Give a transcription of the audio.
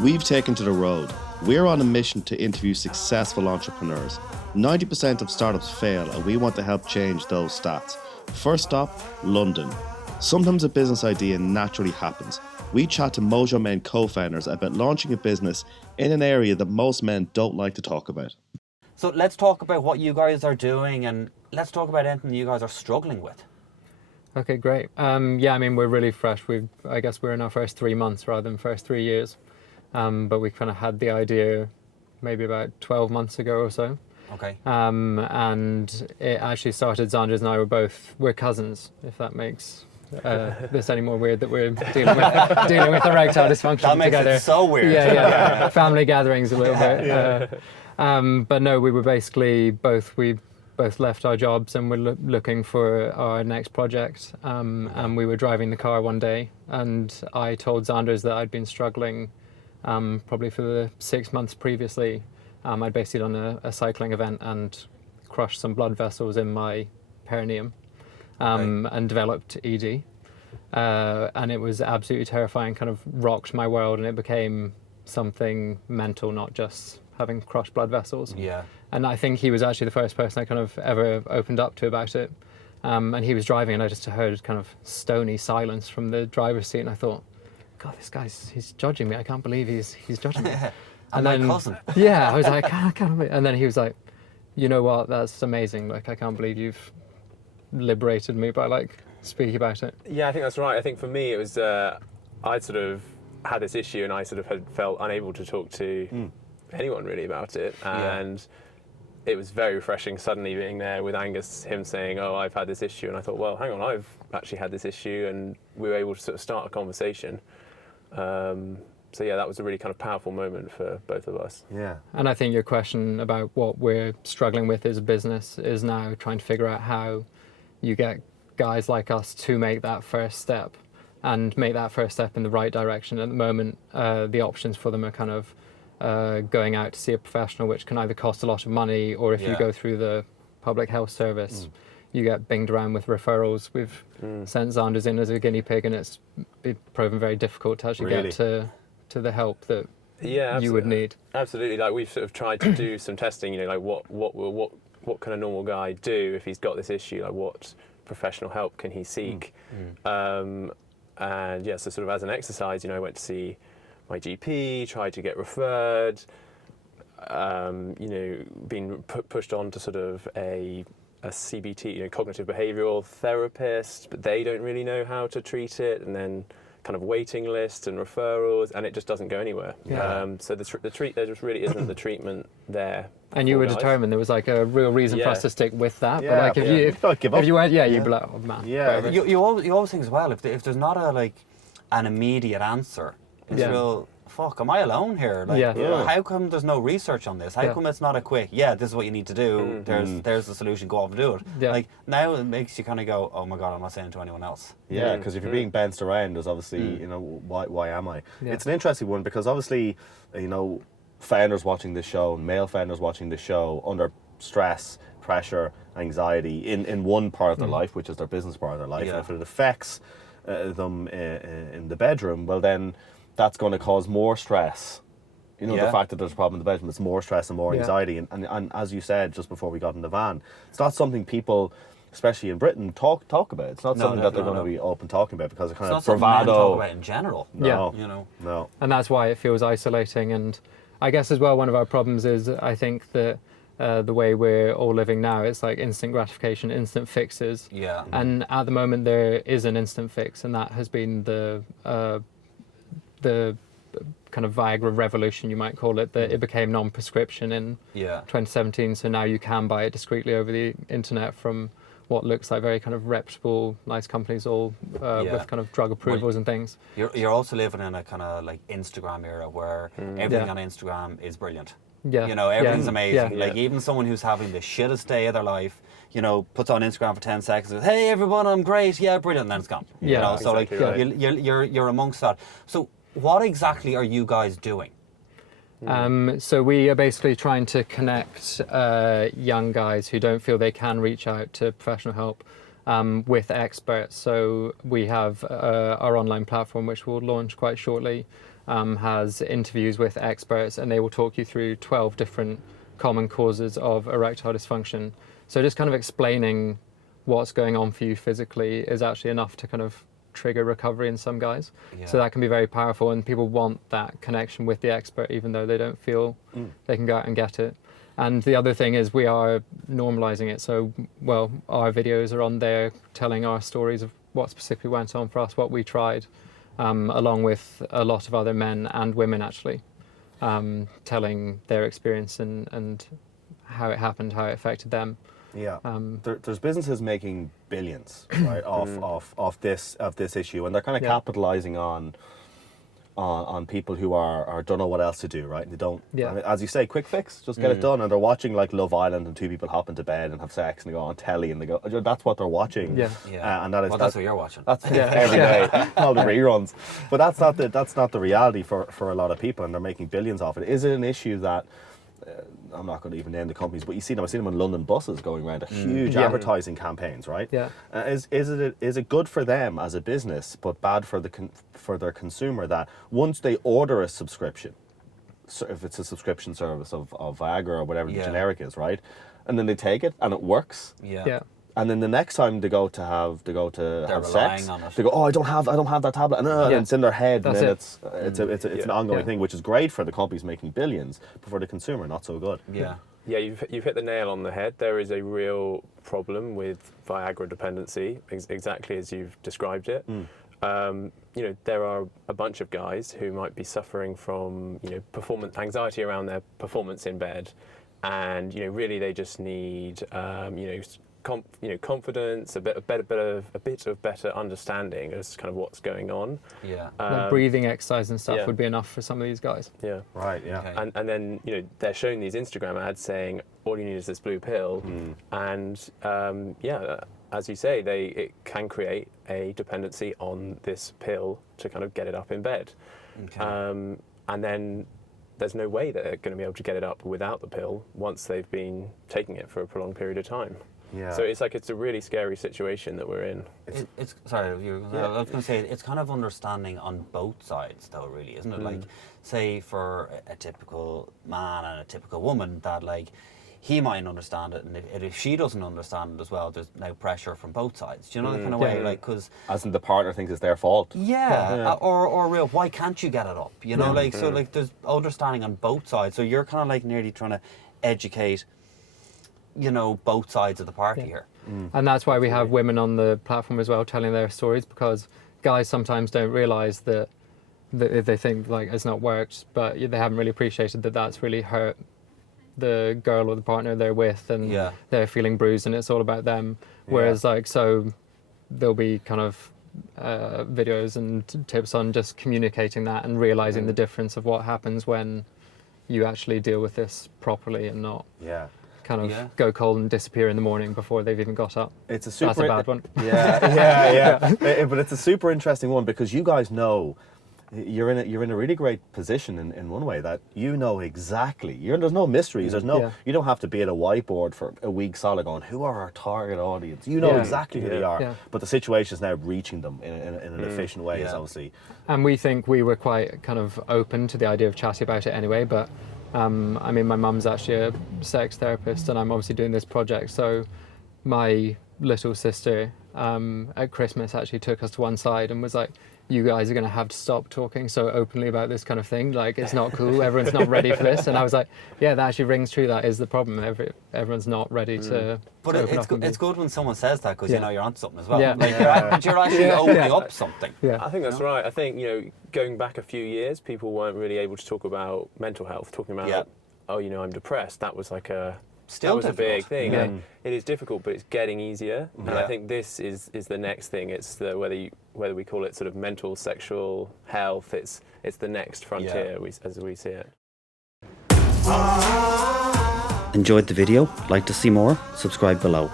We've taken to the road. We're on a mission to interview successful entrepreneurs. 90% of startups fail, and we want to help change those stats. First stop, London. Sometimes a business idea naturally happens. We chat to MojoMen co-founders about launching a business in an area that most men don't like to talk about. So let's talk about what you guys are doing, and let's talk about anything you guys are struggling with. Okay, great. We're really fresh. I guess we're in our first 3 months rather than first 3 years. But we kind of had the idea maybe about 12 months ago or so. Okay. And it actually started, Xander and I we're cousins, if that makes this any more weird that we're dealing with erectile dysfunction that makes together. It so weird. Yeah. Family gatherings a little bit. But no, we were basically we both left our jobs and were looking for our next project. And we were driving the car one day, and I told Xanders that I'd been struggling probably for the 6 months previously. I'd basically done a cycling event and crushed some blood vessels in my perineum. And developed ED. And it was absolutely terrifying, kind of rocked my world, and it became something mental, not just having crushed blood vessels. Yeah. And I think he was actually the first person I kind of ever opened up to about it. And he was driving, and I just heard kind of stony silence from the driver's seat, and I thought, God, he's judging me. I can't believe he's judging me. And my cousin. Yeah, I was like, I can't believe. And then he was like, you know what, that's amazing. Like, I can't believe you've liberated me by speaking about it. Yeah, I think that's right. I think for me it was I'd sort of had this issue, and I sort of had felt unable to talk to anyone really about it, and it was very refreshing suddenly being there with Angus, him saying, oh, I've had this issue, and I thought, well, hang on, I've actually had this issue, and we were able to sort of start a conversation. So yeah, that was a really kind of powerful moment for both of us. Yeah. And I think your question about what we're struggling with as a business is now trying to figure out how you get guys like us to make that first step and make that first step in the right direction. At the moment, the options for them are kind of going out to see a professional, which can either cost a lot of money, or if you go through the public health service, you get binged around with referrals. We've sent Xanders in as a guinea pig, and it's proven very difficult to actually get to the help that you would need. Absolutely. Like, we've sort of tried to do some testing, like what can a normal guy do if he's got this issue? Like, what professional help can he seek? And yeah, so sort of as an exercise, I went to see my GP, tried to get referred, being pushed on to sort of a CBT, cognitive behavioural therapist, but they don't really know how to treat it, and then kind of waiting lists and referrals, and it just doesn't go anywhere. So there just really isn't the treatment there. And you were determined there was like a real reason for us to stick with that. Yeah, but if you weren't, you'd be like, oh man. Yeah. You always think as well, if there's not an immediate answer, it's real, fuck, am I alone here? How come there's no research on this? How come it's not a quick, this is what you need to do, there's the solution, go off and do it. Yeah. Now it makes you kind of go, oh my God, I'm not saying it to anyone else. Yeah, because if you're being bounced around, there's obviously, why am I? Yeah. It's an interesting one, because obviously, founders watching this show, male founders watching this show, under stress, pressure, anxiety in one part of their life, which is their business part of their life, and if it affects them in the bedroom, well then that's going to cause more stress. The fact that there's a problem in the bedroom, it's more stress and more anxiety. And as you said just before we got in the van, it's not something people, especially in Britain, talk about. It's not something that they're going to be open talking about, because it's kind of bravado. It's not something men talk about in general. No. No. And that's why it feels isolating. And I guess as well, one of our problems is, I think that the way we're all living now, it's like instant gratification, instant fixes. Yeah. And at the moment there is an instant fix, and that has been the kind of Viagra revolution, you might call it, that it became non-prescription in 2017. So now you can buy it discreetly over the internet from what looks like very kind of reputable, nice companies, all with kind of drug approvals and things. You're also living in a kind of like Instagram era where everything on Instagram is brilliant. Yeah. Everything's amazing. Yeah. Like, even someone who's having the shittest day of their life, puts on Instagram for 10 seconds and says, hey everyone, I'm great, brilliant, and then it's gone. So exactly you're amongst that. So what exactly are you guys doing? So we are basically trying to connect young guys who don't feel they can reach out to professional help with experts. So we have our online platform, which will launch quite shortly, has interviews with experts, and they will talk you through 12 different common causes of erectile dysfunction. So just kind of explaining what's going on for you physically is actually enough to kind of trigger recovery in some guys. So that can be very powerful, and people want that connection with the expert even though they don't feel they can go out and get it. And the other thing is we are normalizing it. So, well, our videos are on there telling our stories of what specifically went on for us, what we tried, along with a lot of other men and women actually, telling their experience and how it happened, how it affected them. Yeah, there's businesses making billions, right, off this issue, and they're kind of capitalizing on people who are don't know what else to do, right? They don't, I mean, as you say, quick fix, just get it done. And they're watching like Love Island, and two people hop into bed and have sex, and they go on telly, and they go, that's what they're watching. And that is, well, that's what you're watching. That's every day, all the reruns. But that's not the reality for a lot of people, and they're making billions off it. Is it an issue that I'm not going to even name the companies, but I've seen them on London buses going around, huge advertising campaigns, right? Is it good for them as a business, but bad for their consumer, that once they order a subscription, so if it's a subscription service of Viagra or whatever the generic is, right, and then they take it and it works, and then the next time they go to have sex, they go, I don't have that tablet, and it's in their head, and then it's an ongoing thing, which is great for the companies making billions, but for the consumer, not so good. Yeah, you've hit the nail on the head. There is a real problem with Viagra dependency, exactly as you've described it. There are a bunch of guys who might be suffering from performance anxiety around their performance in bed, and really they just need confidence, a bit of better understanding as kind of what's going on. Like breathing exercise and stuff would be enough for some of these guys. Okay. And then they're showing these Instagram ads saying all you need is this blue pill, and as you say, it can create a dependency on this pill to kind of get it up in bed. And then there's no way that they're going to be able to get it up without the pill once they've been taking it for a prolonged period of time. So it's a really scary situation that we're in. I was going to say, it's kind of understanding on both sides though, really, isn't it? Like, say for a typical man and a typical woman, that like, he might understand it, and if she doesn't understand it as well, there's now pressure from both sides. Do you know the kind of way, like, because as in the partner thinks it's their fault. Or real, why can't you get it up? So like there's understanding on both sides. So you're kind of like nearly trying to educate, both sides of the party here. And that's why we have women on the platform as well telling their stories, because guys sometimes don't realise that they think like it's not worked, but they haven't really appreciated that that's really hurt the girl or the partner they're with, and they're feeling bruised, and it's all about them. Whereas so there'll be kind of videos and tips on just communicating that and realising the difference of what happens when you actually deal with this properly and not kind of go cold and disappear in the morning before they've even got up. It's a super... That's a bad one. But it's a super interesting one, because you guys know you're in a really great position in one way, that exactly, there's no mysteries, you don't have to be at a whiteboard for a week solid going, who are our target audience? Exactly who they are, but the situation is now reaching them in an efficient way, is obviously. And we think we were quite kind of open to the idea of chatting about it anyway, but I mean, my mum's actually a sex therapist, and I'm obviously doing this project, so my little sister at Christmas actually took us to one side and was like, you guys are going to have to stop talking so openly about this kind of thing. Like, it's not cool. Everyone's not ready for this. And I was like, yeah, that actually rings true. That is the problem. Everyone's not ready to. But it's good when someone says that, because you're onto something as well. But you're actually opening up something. I think that's right. I think going back a few years, people weren't really able to talk about mental health. Talking about I'm depressed. That was like a big thing. And it is difficult, but it's getting easier. And I think this is the next thing. It's whether we call it sort of mental sexual health. It's the next frontier as we see it. Enjoyed the video? Like to see more? Subscribe below.